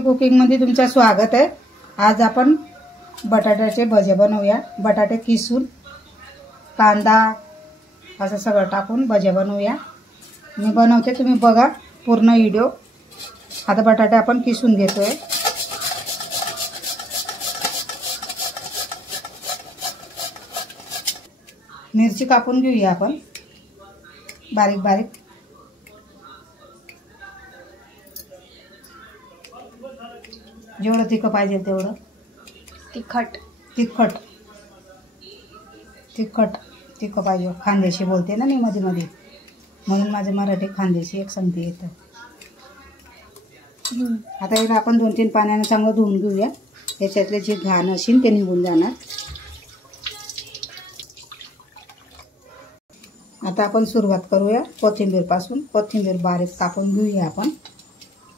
स्वाती कुकिंगमध्ये तुमचं स्वागत आहे। आज आपण बटाट्याचे भजे बनवूया। बटाटे किसून कांदा असं सगळं टाकून भजे बनवूया। मी बनवते, तुम्ही बघा पूर्ण व्हिडिओ। आता बटाटे आपण किसून घेतोय। मिरची कापून घेऊया आपण बारीक बारीक। जेवढं तिखट पाहिजे तेवढं तिखट पाहिजे। खानदेशी बोलते ना मी मध्ये मध्ये, म्हणून माझं मराठी खानदेशी एक संगती येतं। आता याला आपण 2-3 पाण्याने चांगलं धुवून घेऊया। याच्यातले जे घाण असेल ते निघून जाणार। आता आपण सुरुवात करूया कोथिंबीर पासून। कोथिंबीर बारीक कापून घेऊया आपण।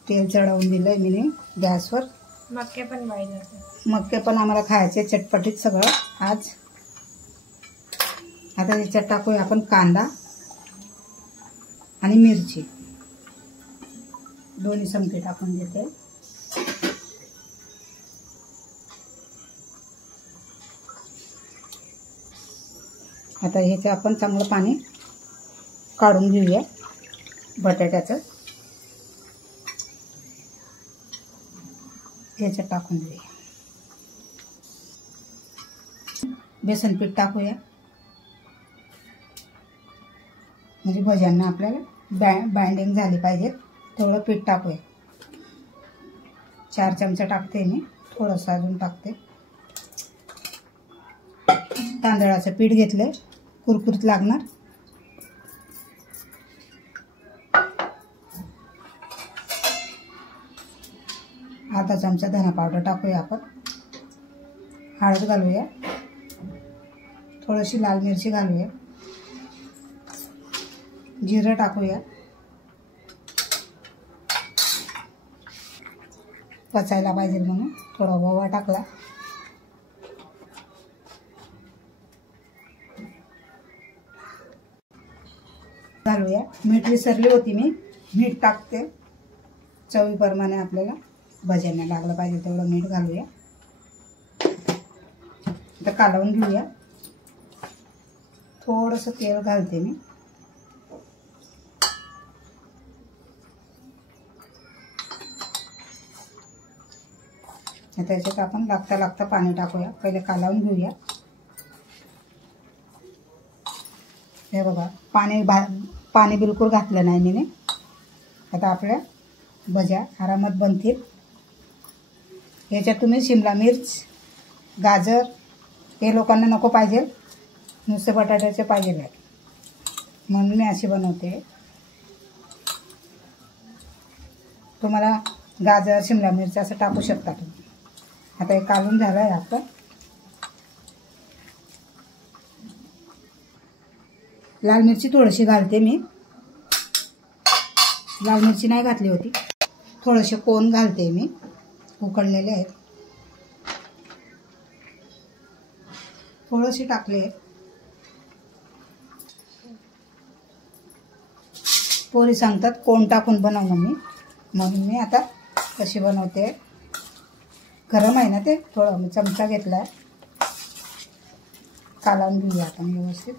तेल चढवून दिलंय मी गॅसवर। मक्के पण पाहिजे, मक्के पण आम्हाला खायचे चटपटीत सगळं आज। आता याच्यात टाकूया आपण कांदा आणि मिरची, दोन्ही संपे टाकून देते। आता ह्याचं आपण चांगलं पाणी काढून घेऊया बटाट्याचं। ह्याच्यात टाकून देऊया। बेसन पीठ टाकूया, म्हणजे भज्यांना आपल्याला बाइंडिंग झाली पाहिजे तेवढं पीठ टाकूया। 4 चमचे टाकते मी, थोडंसं अजून टाकते। तांदळाचं पीठ घेतलंय, कुरकुरीत लागणार। अर्धा चमचा धना पावडर टाकूया आपण। हळद घालूया, थोडीशी लाल मिरची घालूया, जिरं टाकूया, पचायला पाहिजे म्हणून थोडा ओवा टाकला। घालूया मीठ, विसरली होती मी, मीठ टाकते चवीप्रमाणे। आपल्याला भज्यांना लागलं पाहिजे तेवढं मीठ घालूया। आता कालवून घेऊया। थोडंसं तेल घालते मी। आता याच्यात आपण लागता पाणी टाकूया। पहिले कालवून घेऊया। हे बघा, पाणी बिलकुल घातलं नाही मी। आता आपल्या भज्या आरामात बनतील। याच्यात तुम्ही शिमला मिर्च, गाजर हे लोकांना नको पाहिजे, नुसते बटाट्याचे पाहिजे, म्हणून मी अशी बनवते। तुम्हाला गाजर, शिमला मिर्च असं टाकू शकता तुम्ही। आता हे काढून झालं आहे आपण। लाल मिरची थोडीशी घालते मी, लाल मिरची नाही घातली होती। थोडेसे कोन घालते मी, उकडलेले आहेत, थोडेसे टाकले। पोरी सांगतात कोण टाकून बनव मम्मी, म्हणून मी आता कशी बनवते। गरम आहे ना ते, थोडं मी चमचा घेतलाय। कालवून घेऊया आपण व्यवस्थित।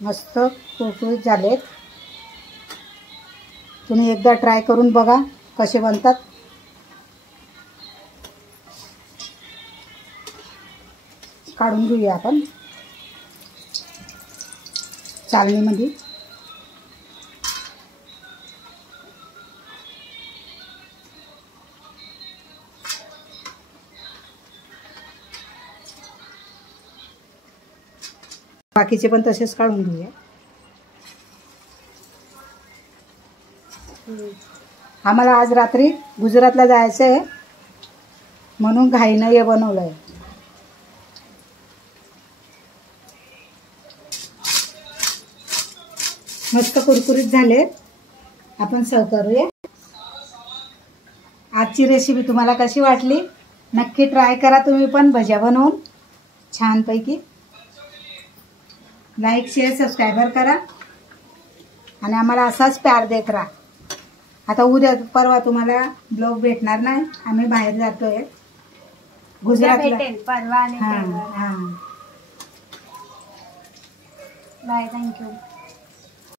मस्त कुरकुरीत झालेत। तुम्ही एकदा ट्राय करून बघा कसे बनतात। काढून घेऊया आपण चालणीमध्ये। बाकीचे पण तसेच काढून घेऊया. आम्हाला आज रात्री गुजरातला जायचं आहे म्हणून घाईनं हे बनवलं आहे. मस्त कुरकुरीत झाले. आपण सर्व करूया. आजची रेसिपी तुम्हाला कशी वाटली नक्की ट्राय करा तुम्ही पण भज्या बनवून छानपैकी. लाईक शेअर सबस्क्राईबर करा आणि आम्हाला असाच प्यार देत राहा. आता उद्या परवा तुम्हाला ब्लॉग भेटणार नाही. आम्ही बाहेर जातोय गुजरातला. परवा आणि हां हां. बाय. थँक्यू.